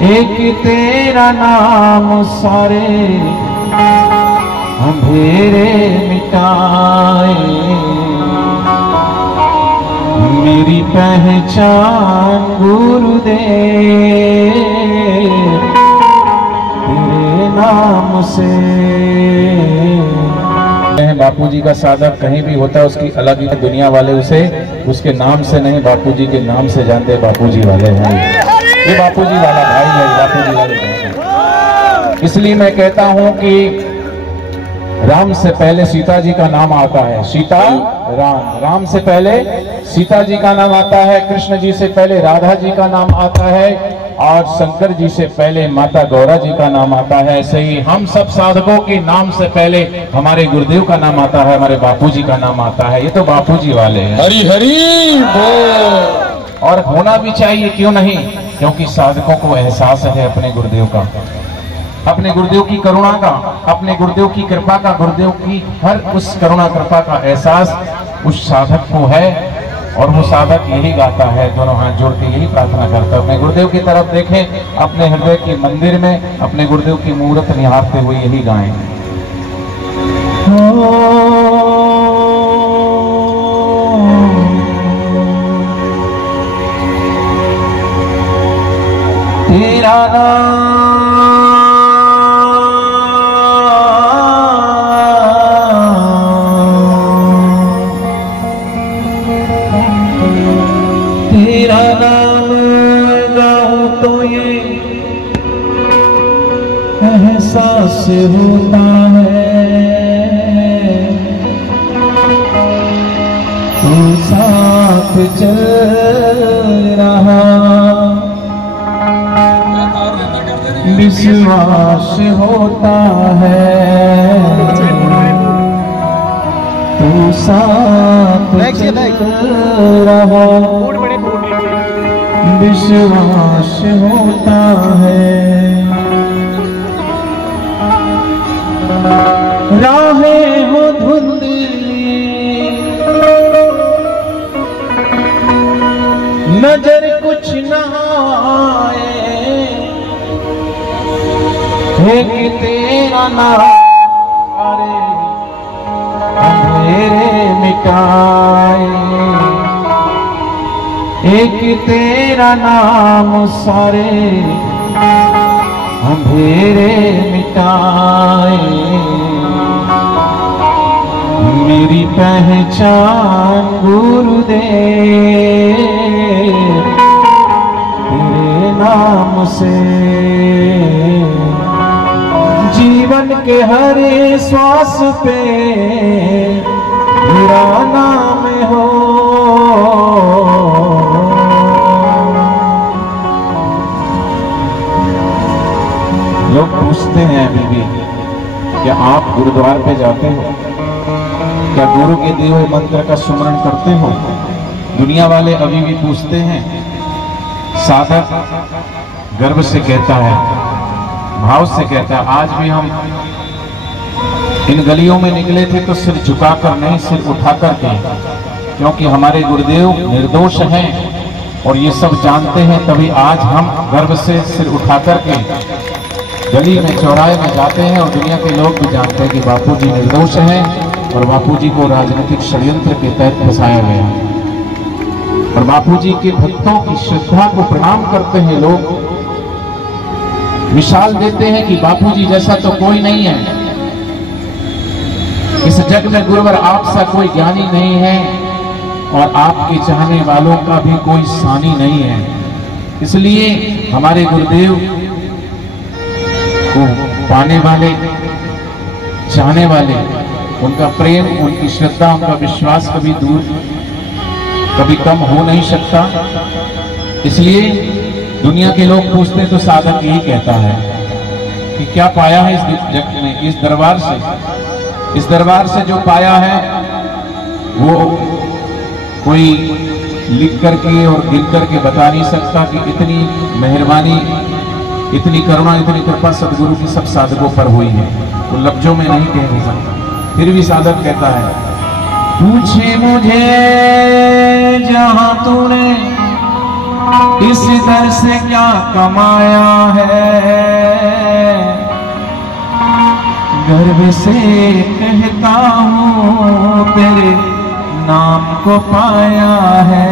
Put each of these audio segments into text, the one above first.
एक तेरा नाम सारे अंधेरे मिटाए, मेरी पहचान गुरुदेव तेरे नाम से। बापूजी का साधक कहीं भी होता है उसकी अलग ही दुनिया वाले उसे उसके नाम से नहीं बापूजी के नाम से जानते। बापूजी वाले हैं, ये बापूजी वाला भाई है, बापूजी वाले भाई। इसलिए मैं कहता हूं कि राम से पहले सीता जी का नाम आता है, सीता राम, राम से पहले सीता जी का नाम आता है, कृष्ण जी से पहले राधा जी का नाम आता है और शंकर जी से पहले माता गौरा जी का नाम आता है। ऐसे ही हम सब साधकों के नाम से पहले हमारे गुरुदेव का नाम आता है, हमारे बापूजी का नाम आता है। ये तो बापूजी वाले हैं। हरि हरि बोल। और होना भी चाहिए, क्यों नहीं, क्योंकि साधकों को एहसास है अपने गुरुदेव का, अपने गुरुदेव की करुणा का, अपने गुरुदेव की कृपा का, गुरुदेव की हर उस करुणा कृपा का एहसास उस साधक को है। और वो साधक यही गाता है, दोनों हाथ जोड़ के यही प्रार्थना करता है, अपने गुरुदेव की तरफ देखें, अपने हृदय के मंदिर में अपने गुरुदेव की मूर्त निहारते हुए यही गाएं। तेरा नाम तो ये एहसास होता है, तू साथ चल रहा, विश्वास होता है, तू साथ चल रहा, विश्वास होता है। राहें हो धुंधली, नजर कुछ न आए, एक तेरा नाम सारे अंधेरे मिटाए, एक तेरा नाम सारे अंधेरे मिटाए, मेरी पहचान गुरुदेव तेरे नाम से। जीवन के हर श्वास पे तेरा नाम हो, लोग पूछते हैं अभी भी, क्या आप गुरुद्वार पे जाते हो, क्या गुरु के दिए हुए मंत्र का सुमरण करते हो? दुनिया वाले अभी भी पूछते हैं। साधक गर्व से कहता है, भाव से कहता है, आज भी हम इन गलियों में निकले थे तो सिर झुकाकर नहीं, सिर उठाकर के, क्योंकि हमारे गुरुदेव निर्दोष हैं और ये सब जानते हैं, तभी आज हम गर्व से सिर उठाकर के गली में चौराहे में जाते हैं और दुनिया के लोग भी जानते हैं कि बापूजी निर्दोष हैं और बापूजी को राजनीतिक षड्यंत्र के तहत फंसाया गया। और बापूजी के भक्तों की श्रद्धा को प्रणाम करते हैं लोग, मिसाल देते हैं कि बापूजी जैसा तो कोई नहीं है, इस जग में गुरुवर आप सा कोई ज्ञानी नहीं है और आपके चाहने वालों का भी कोई सानी नहीं है। इसलिए हमारे गुरुदेव को पाने वाले, चाहने वाले, उनका प्रेम, उनकी श्रद्धा, उनका विश्वास कभी दूर, कभी कम हो नहीं सकता। इसलिए दुनिया के लोग पूछते तो साधक यही कहता है कि क्या पाया है इस जगत में, इस दरबार से, इस दरबार से जो पाया है वो कोई लिख करके और गिन करके बता नहीं सकता कि इतनी मेहरबानी, इतनी करुणा, इतनी कृपा सदगुरु की सब साधकों पर हुई है, तो लफ्जों में नहीं कह नहीं सकता। फिर भी साधक कहता है, पूछे मुझे जहां तूने इस दर से क्या कमाया है, गर्व से कहता हूँ तेरे नाम को पाया है।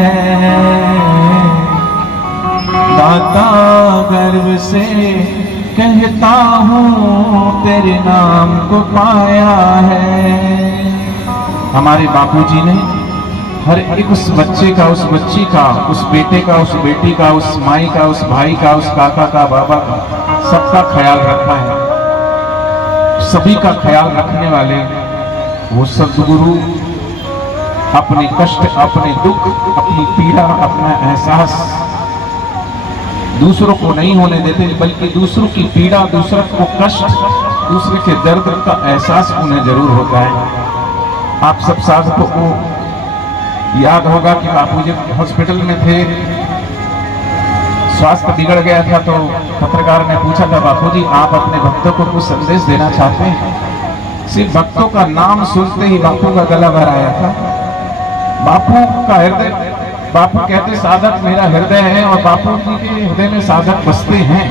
दाता गर्व से कहता हूँ तेरे नाम को पाया है। हमारे बापूजी ने हर एक उस बच्चे का, उस बच्ची का, उस बेटे का, उस बेटी का, उस माई का, उस भाई का, उस काका का, बाबा का, सबका ख्याल रखा है। सभी का ख्याल रखने वाले वो सद्गुरु अपने कष्ट, अपने दुख, अपनी पीड़ा, अपना एहसास दूसरों को नहीं होने देते, बल्कि दूसरों की पीड़ा, दूसरों को कष्ट, दूसरे के दर्द का एहसास उन्हें जरूर होता है। आप सब साधकों को याद होगा कि बापूजी हॉस्पिटल में थे, स्वास्थ्य बिगड़ गया था, तो पत्रकार ने पूछा था, बापूजी आप अपने भक्तों को कुछ संदेश देना चाहते हैं? सिर्फ भक्तों का नाम सुनते ही बापू का गला भर आया था। बापू का हृदय, बापू कहते साधक मेरा हृदय है, और बापू जी के हृदय में साधक बसते हैं।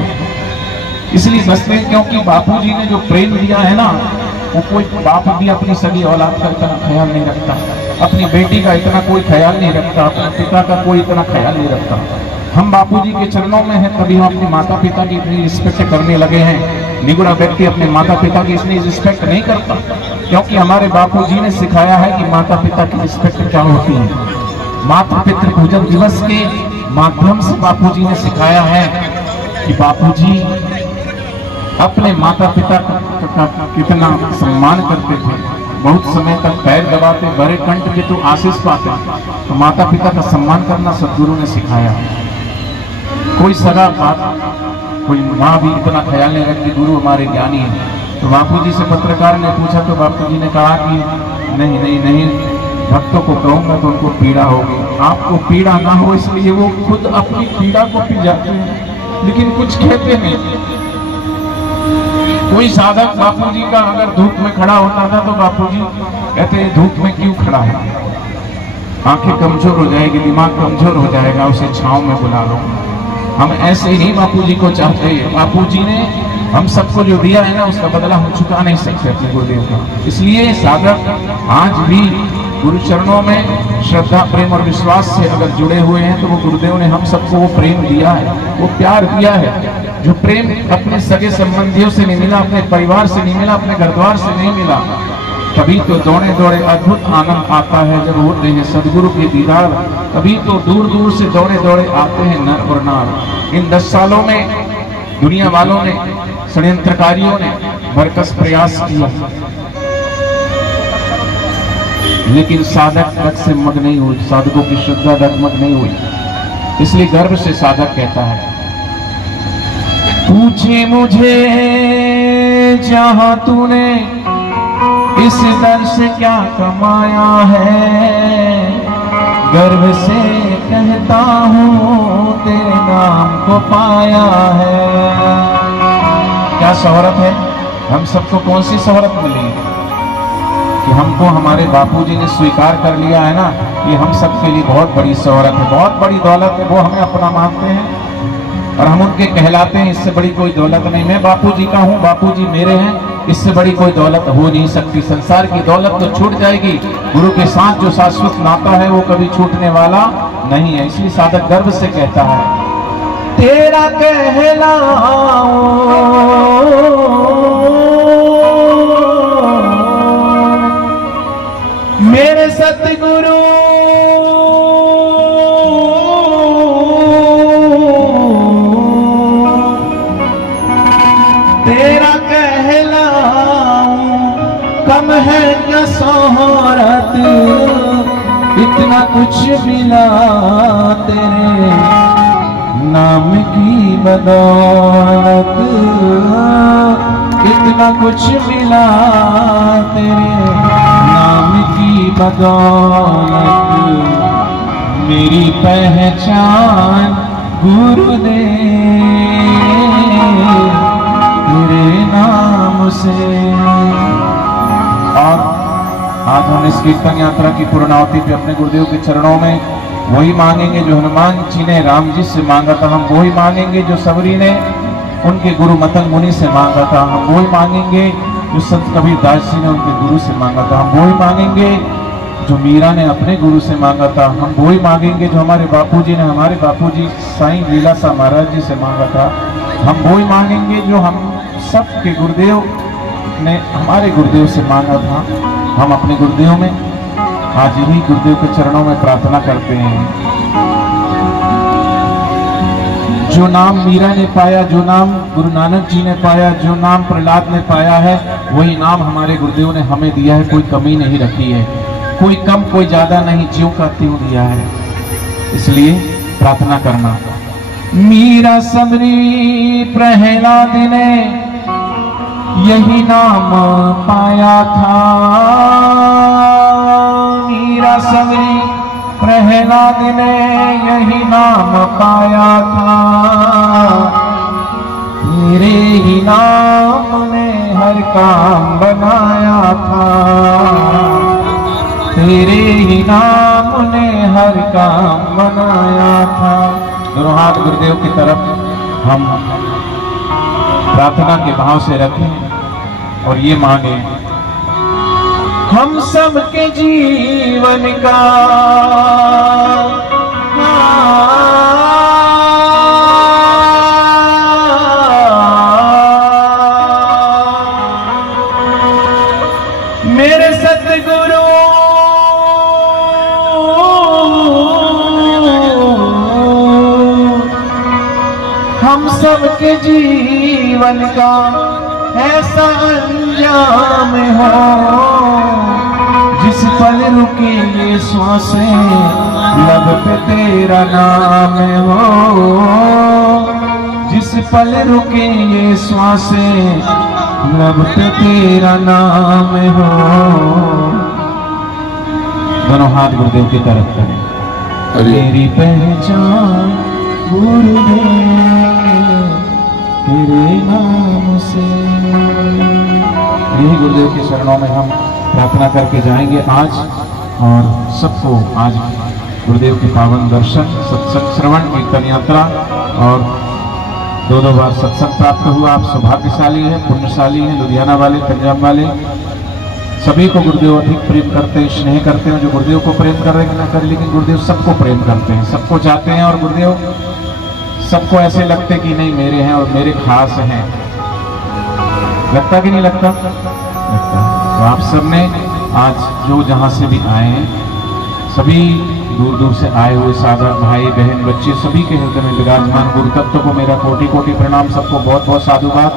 इसलिए बसते हैं क्योंकि बापू जी ने जो प्रेम दिया है ना, वो कोई बाप भी अपनी सगी औलाद का इतना ख्याल नहीं रखता, अपनी बेटी का इतना कोई ख्याल नहीं रखता, अपने पिता का कोई इतना ख्याल नहीं रखता। हम बापूजी के चरणों में हैं, तभी हम अपने माता पिता की इतनी रिस्पेक्ट करने लगे हैं। निगुड़ा व्यक्ति अपने माता पिता की इतनी रिस्पेक्ट नहीं करता, क्योंकि हमारे बापूजी ने सिखाया है कि माता पिता की रिस्पेक्ट क्या होती है। मातृ पितृ पूजन दिवस के माध्यम से बापूजी ने सिखाया है कि बापूजी अपने माता पिता का कितना सम्मान करते थे। बहुत समय तक पैर दबाते, बड़े कंठ के तो आशीष पाते, तो माता पिता का सम्मान करना सद्गुरु ने सिखाया। कोई सगा बात, कोई माँ भी इतना ख्याल नहीं रखती, गुरु हमारे ज्ञानी है। तो बापूजी से पत्रकार ने पूछा, तो बापूजी ने कहा कि नहीं नहीं नहीं, भक्तों को कहूंगा तो उनको पीड़ा होगी, आपको पीड़ा ना हो इसलिए वो खुद अपनी पीड़ा को पी जाते हैं, लेकिन कुछ कहते नहीं। कोई साधक बापूजी का अगर धूप में खड़ा होता था तो बापूजी कहते धूप में क्यों खड़ा है, आंखें कमजोर हो जाएगी, दिमाग कमजोर हो जाएगा, उसे छांव में बुला लो। हम ऐसे ही नहीं बापूजी को चाहते। बापूजी ने हम सबको जो दिया है ना, उसका बदला हम चुका नहीं सकते अपने गुरुदेव का। इसलिए साधक आज भी गुरु चरणों में श्रद्धा, प्रेम और विश्वास से अगर जुड़े हुए हैं, तो वो गुरुदेव ने हम सबको वो प्रेम दिया है, वो प्यार दिया है। जो प्रेम अपने सगे संबंधियों से नहीं मिला, अपने परिवार से नहीं मिला, अपने घर द्वार से नहीं मिला, तभी तो दौड़े दौड़े अद्भुत आनंद आता है जब होते हैं सदगुरु के दीदार। तभी तो दूर दूर से दौड़े दौड़े आते हैं नर और नार। इन 10 सालों में दुनिया वालों ने, षड्यंत्रकारियों ने भरकस प्रयास किया, लेकिन साधक डगमग नहीं हुई, साधकों की श्रद्धा डगमग नहीं हुई। इसलिए गर्व से साधक कहता है, पूछे मुझे जहां तूने इस दर से क्या कमाया है, गर्व से कहता हूँ तेरे नाम को पाया है। क्या शोहरत है? हम सबको कौन सी शोहरत मिली कि हमको हमारे बापूजी ने स्वीकार कर लिया है ना, ये हम सबके लिए बहुत बड़ी शोहरत है, बहुत बड़ी दौलत है। वो हमें अपना मानते हैं और हम उनके कहलाते हैं। इससे बड़ी कोई दौलत नहीं। मैं बापूजी का हूँ, बापूजी मेरे हैं, इससे बड़ी कोई दौलत हो नहीं सकती। संसार की दौलत तो छूट जाएगी, गुरु के साथ जो शाश्वत नाता है वो कभी छूटने वाला नहीं है। इसलिए साधक गर्व से कहता है, तेरा कहलाऊं मेरे सतगुरु, तेरा कहलाऊं कम है क्या शोहरत, इतना कुछ मिला तेरे नाम की बदौलत, इतना कुछ मिला तेरे नाम की बदौलत। मेरी पहचान गुरुदेव तेरे नाम से। और आज हम इस कीर्तन यात्रा की पूर्णाहुति पे अपने गुरुदेव के चरणों में वही मांगेंगे जो हनुमान जी ने राम जी से मांगा था, हम वही मांगेंगे जो सबरी ने उनके गुरु मतंग मुनि से मांगा था, हम वही मांगेंगे जो संत कबीर दास जी ने उनके गुरु से मांगा था, हम वही मांगेंगे जो मीरा ने अपने गुरु से मांगा था, हम वही मांगेंगे जो हमारे बापूजी ने हमारे बापूजी साईं लीलाशाह महाराज जी से मांगा था, हम वही मांगेंगे जो हम सब के गुरुदेव ने हमारे गुरुदेव से मांगा था। हम अपने गुरुदेव में आज यही गुरुदेव के चरणों में प्रार्थना करते हैं। जो नाम मीरा ने पाया, जो नाम गुरु नानक जी ने पाया, जो नाम प्रहलाद ने पाया है, वही नाम हमारे गुरुदेव ने हमें दिया है। कोई कमी नहीं रखी है, कोई कम कोई ज्यादा नहीं, ज्यों का त्यों दिया है। इसलिए प्रार्थना करना। मीरा सबरी प्रहलाद ने यही नाम पाया था, मीरा सबरी प्रहलाद ने यही नाम पाया था, तेरे ही नाम ने हर काम बनाया था, तेरे ही नाम ने हर काम बनाया था। दोनों हाथ गुरुदेव की तरफ हम प्रार्थना के भाव से रखें और ये मांगे, हम सबके जीवन का मेरे सतगुरु हम सबके जीवन का ऐसा अंजाम हो, जिस पल रुके ये श्वासें लब पे तेरा नाम हो, जिस पल रुके ये श्वासें लब पे तेरा नाम हो। दोनों हाथ गुरुदेव की तरफ करें। मेरी पहचान गुरुदेव तेरे नाम से। यही गुरुदेव के शरणों में हम प्रार्थना करके जाएंगे आज, और सबको आज गुरुदेव के पावन दर्शन, सत्संग श्रवण, कीर्तन यात्रा और दो बार सत्संग प्राप्त हुआ। आप सौभाग्यशाली हैं, पुण्यशाली हैं। लुधियाना वाले, पंजाब वाले सभी को गुरुदेव अधिक प्रेम करते हैं, स्नेह करते हैं। जो गुरुदेव को प्रेम कर रहे हैं ना करें, लेकिन गुरुदेव सबको प्रेम करते हैं, सबको चाहते हैं, और गुरुदेव सबको ऐसे लगते कि नहीं मेरे हैं और मेरे खास हैं। लगता कि नहीं लगता? लगता। तो आप सबने आज जो जहां से भी आए हैं, सभी दूर दूर से आए हुए साधक भाई बहन बच्चे सभी के हृदय में विराजमान गुरु तत्व को मेरा कोटि कोटि प्रणाम। सबको बहुत बहुत साधुवाद।